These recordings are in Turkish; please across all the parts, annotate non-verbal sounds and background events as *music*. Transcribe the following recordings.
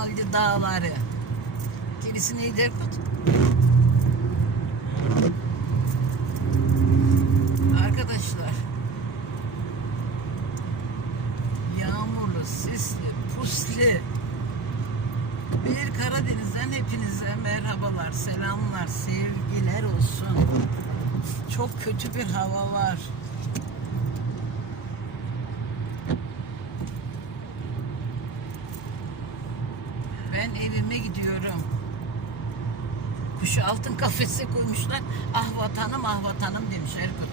Grimaldi dağları. Gerisi neydi Erkut? Arkadaşlar yağmurlu, sisli, pusli bir Karadeniz'den hepinize merhabalar, selamlar, sevgiler olsun. Çok kötü bir hava var. Ben evime gidiyorum. Kuşu altın kafese koymuşlar. Ah vatanım ah vatanım demiş Erkut.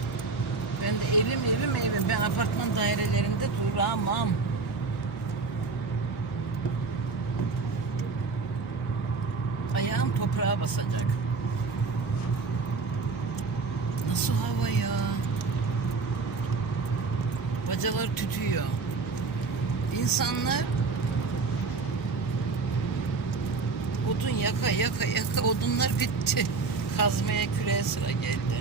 Ben de evim evim evim. Ben apartman dairelerinde duramam. Ayağım toprağa basacak. Nasıl hava ya? Bacalar tütüyor. İnsanlar odun yaka yaka yaka odunlar bitti. Kazmaya küreye sıra geldi.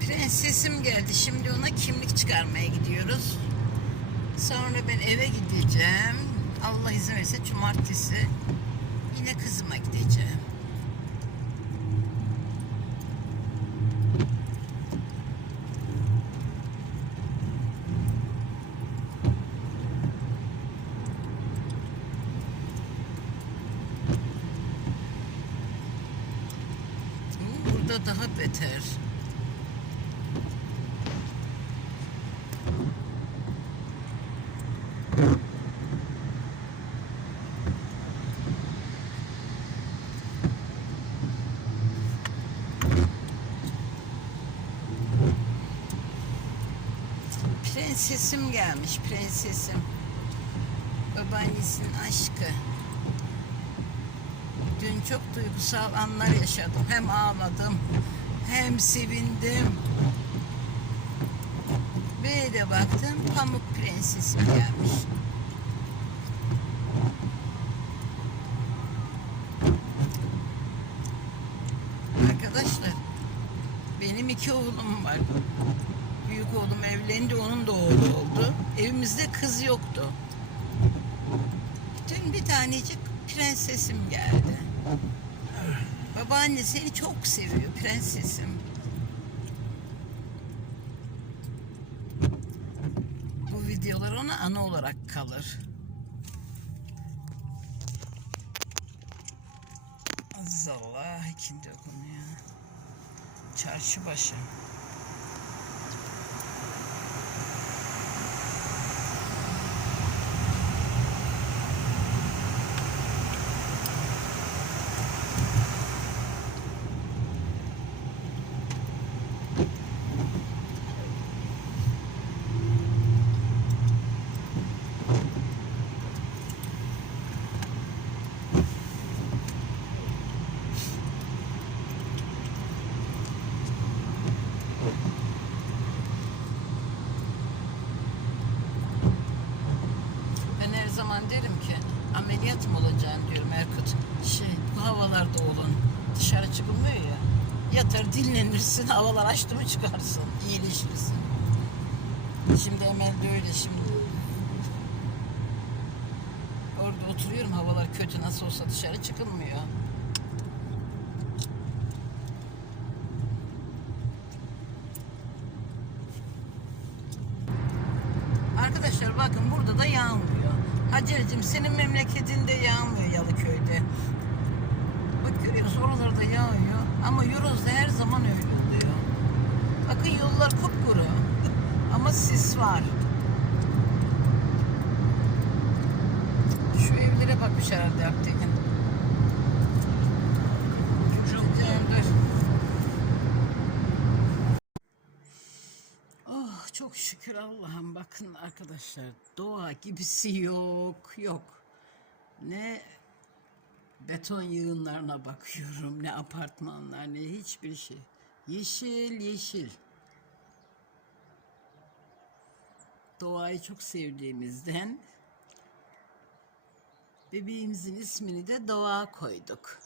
Prensesim geldi. Şimdi ona kimlik çıkarmaya gidiyoruz. Sonra ben eve gideceğim. Allah izin verirse cumartesi yine kızıma gideceğim. Burada daha beter. Prensesim gelmiş, prensesim. Babaannesinin aşkı. Dün çok duygusal anlar yaşadım. Hem ağladım, hem sevindim. Bir de baktım Pamuk Prensesim gelmiş. Arkadaşlar, benim iki oğlum var. Oğlum evlendi, onun da oğlu oldu. Evimizde kız yoktu. Dün bir tanecik prensesim geldi. Babaanne seni çok seviyor prensesim. Bu videolar ona ana olarak kalır. Aziz Allah ikindi okunuyor. Çarşı başı. Ben her zaman derim ki ameliyat mı olacaksın diyorum Erkut. Şey bu havalarda olun. Dışarı çıkılmıyor ya. Yatar dinlenirsin havalar açtı mı çıkarsın. iyileşirsin. Şimdi Emel de öyle şimdi. Orada oturuyorum havalar kötü nasıl olsa dışarı çıkılmıyor. Arkadaşlar bakın burada da yağmıyor. Hacer'cim senin memleketinde yağmıyor Yalıköy'de. Bak görüyoruz oralarda yağıyor ama Yoroz'da her zaman öyle oluyor. Bakın yollar kupkuru *laughs* ama sis var. Şu evlere bakmış herhalde Aktekin. Dur. Oh şükür Allah'ım bakın arkadaşlar doğa gibisi yok yok. Ne beton yığınlarına bakıyorum ne apartmanlar ne hiçbir şey. Yeşil yeşil. Doğayı çok sevdiğimizden Bebeğimizin ismini de Doğa koyduk.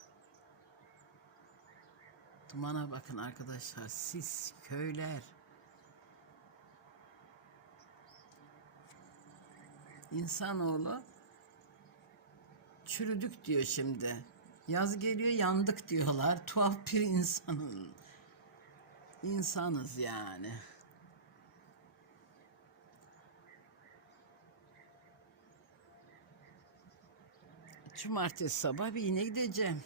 Dumana bakın arkadaşlar. Sis, köyler. İnsanoğlu çürüdük diyor şimdi. Yaz geliyor yandık diyorlar. *laughs* Tuhaf bir insanın. İnsanız yani. Cumartesi sabah bir yine gideceğim.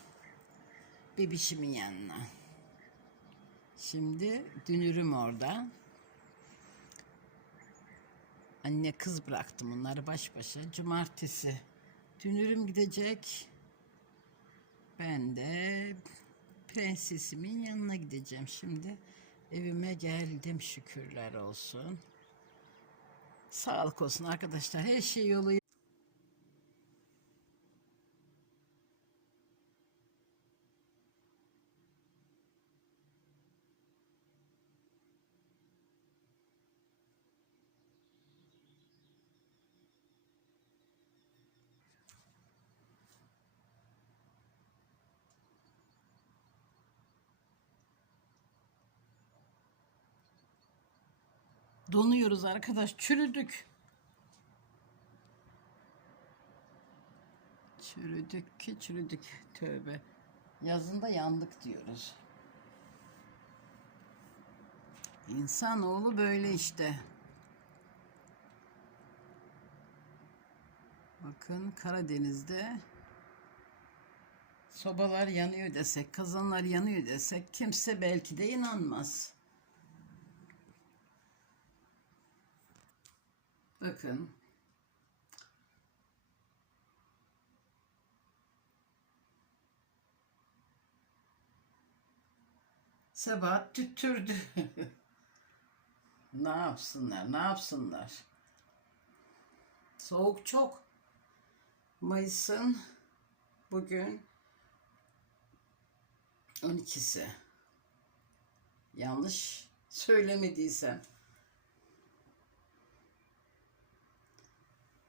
Bebişimin yanına. Şimdi dünürüm orada. Anne kız bıraktım onları baş başa. Cumartesi dünürüm gidecek. Ben de prensesimin yanına gideceğim şimdi. Evime geldim şükürler olsun. Sağlık olsun arkadaşlar. Her şey yolu Donuyoruz arkadaş. Çürüdük. Çürüdük ki çürüdük. Tövbe. Yazında yandık diyoruz. İnsanoğlu böyle işte. Bakın Karadeniz'de sobalar yanıyor desek, kazanlar yanıyor desek kimse belki de inanmaz. Bakın. Sebahat tüttürdü. *laughs* ne yapsınlar, ne yapsınlar? Soğuk çok. Mayıs'ın bugün 12'si. Yanlış söylemediysem.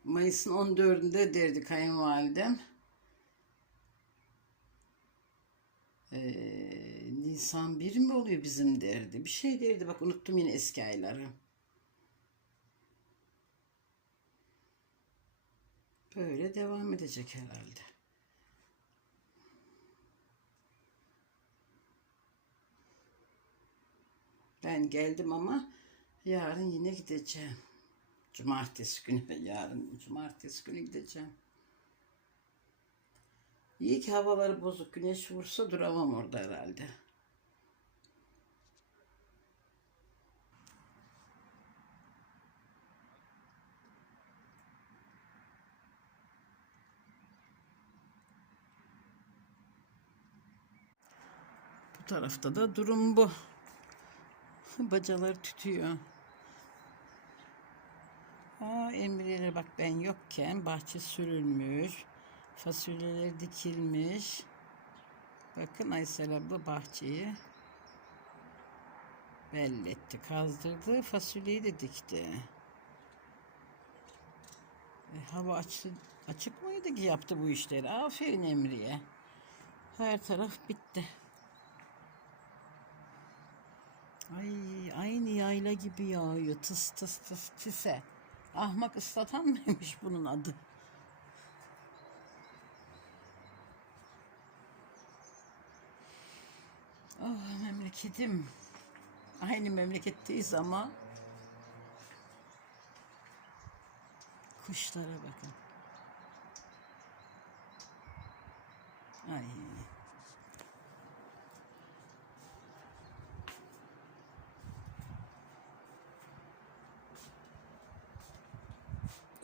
Mayıs'ın 14'ünde derdi kayınvalidem. Ee, Nisan 1 mi oluyor bizim derdi. Bir şey derdi bak unuttum yine eski ayları. Böyle devam edecek herhalde. Ben geldim ama yarın yine gideceğim. Cumartesi günü, *laughs* yarın cumartesi günü gideceğim. İyi ki havaları bozuk. Güneş vursa duramam orada herhalde. Bu tarafta da durum bu. *laughs* Bacalar tütüyor. Aa, Emre'lere bak ben yokken bahçe sürülmüş. Fasulyeler dikilmiş. Bakın Aysel abla bahçeyi belletti, kazdırdı. Fasulyeyi de dikti. E, hava açı, açık mıydı ki yaptı bu işleri? Aferin Emre'ye. Her taraf bitti. Ay aynı yayla gibi yağıyor. Tıs tıs tıs tise. Ahmak ıslatan mıymış bunun adı? Oh memleketim. Aynı memleketteyiz ama kuşlara bakın. Ay.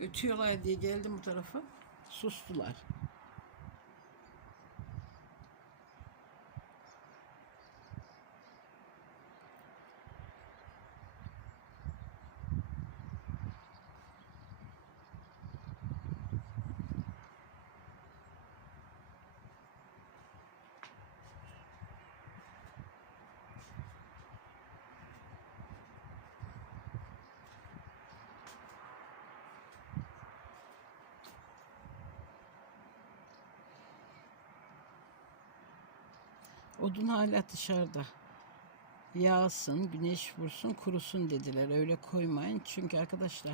Ötüyorlar diye geldim bu tarafa. Sustular. Odun hala dışarıda. Yağsın, güneş vursun, kurusun dediler. Öyle koymayın. Çünkü arkadaşlar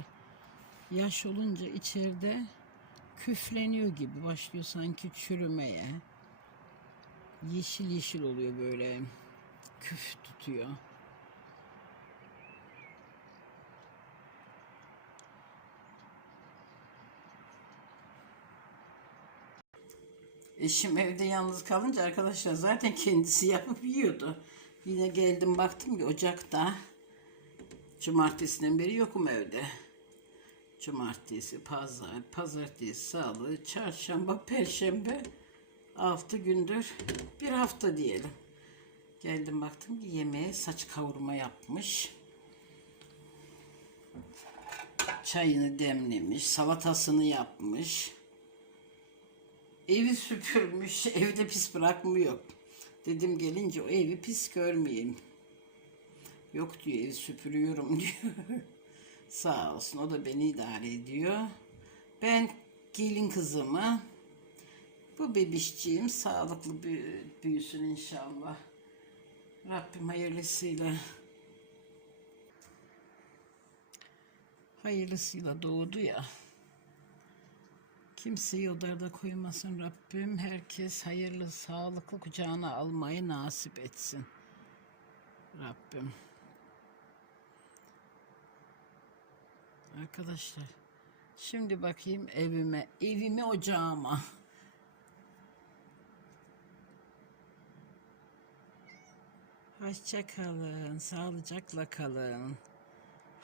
yaş olunca içeride küfleniyor gibi başlıyor sanki çürümeye. Yeşil yeşil oluyor böyle. Küf tutuyor. Eşim evde yalnız kalınca arkadaşlar zaten kendisi *laughs* yapıp yiyordu. Yine geldim baktım ki ocakta cumartesinden beri yokum evde. Cumartesi, pazar, pazartesi, salı, çarşamba, perşembe altı gündür bir hafta diyelim. Geldim baktım ki yemeğe saç kavurma yapmış. Çayını demlemiş, salatasını yapmış. Evi süpürmüş, *laughs* evde pis bırakmıyor. Dedim gelince o evi pis görmeyeyim. Yok diyor evi süpürüyorum *laughs* diyor. Sağ olsun o da beni idare ediyor. Ben gelin kızımı bu bebişciğim sağlıklı büyü- büyüsün inşallah. Rabbim hayırlısıyla hayırlısıyla doğdu ya. Kimseyi odarda koymasın Rabbim. Herkes hayırlı, sağlıklı kucağına almayı nasip etsin. Rabbim. Arkadaşlar, şimdi bakayım evime, evimi ocağıma. Hoşça kalın, sağlıcakla kalın.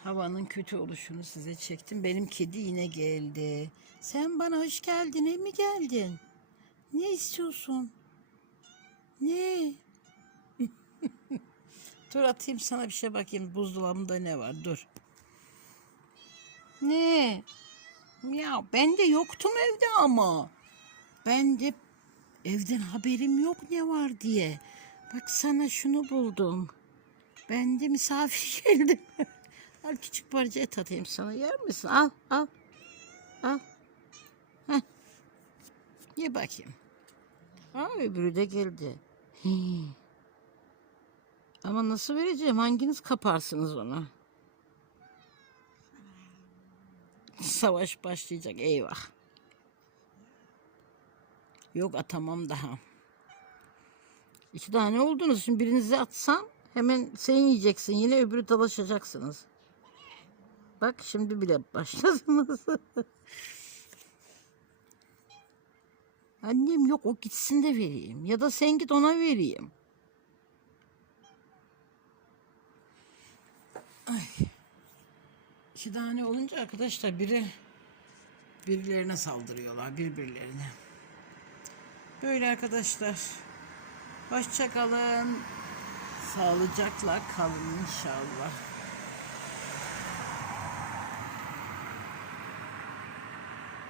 Havanın kötü oluşunu size çektim. Benim kedi yine geldi. Sen bana hoş geldin, ev mi geldin? Ne istiyorsun? Ne? *laughs* dur atayım sana bir şey bakayım. Buzdolabında ne var? Dur. Ne? Ya ben de yoktum evde ama. Ben de evden haberim yok ne var diye. Bak sana şunu buldum. Ben de misafir *laughs* geldim. Al küçük parça et atayım sana yer misin? Al al. Al. Heh. Ye bakayım. Aa öbürü de geldi. Ama nasıl vereceğim? Hanginiz kaparsınız onu? Savaş başlayacak eyvah. Yok atamam daha. İki tane oldunuz. Şimdi birinizi atsam hemen sen yiyeceksin. Yine öbürü dalaşacaksınız. Bak şimdi bile başladınız. *laughs* Annem yok o gitsin de vereyim. Ya da sen git ona vereyim. Ay. İki tane olunca arkadaşlar biri birilerine saldırıyorlar birbirlerine. Böyle arkadaşlar. Hoşça kalın. Sağlıcakla kalın inşallah.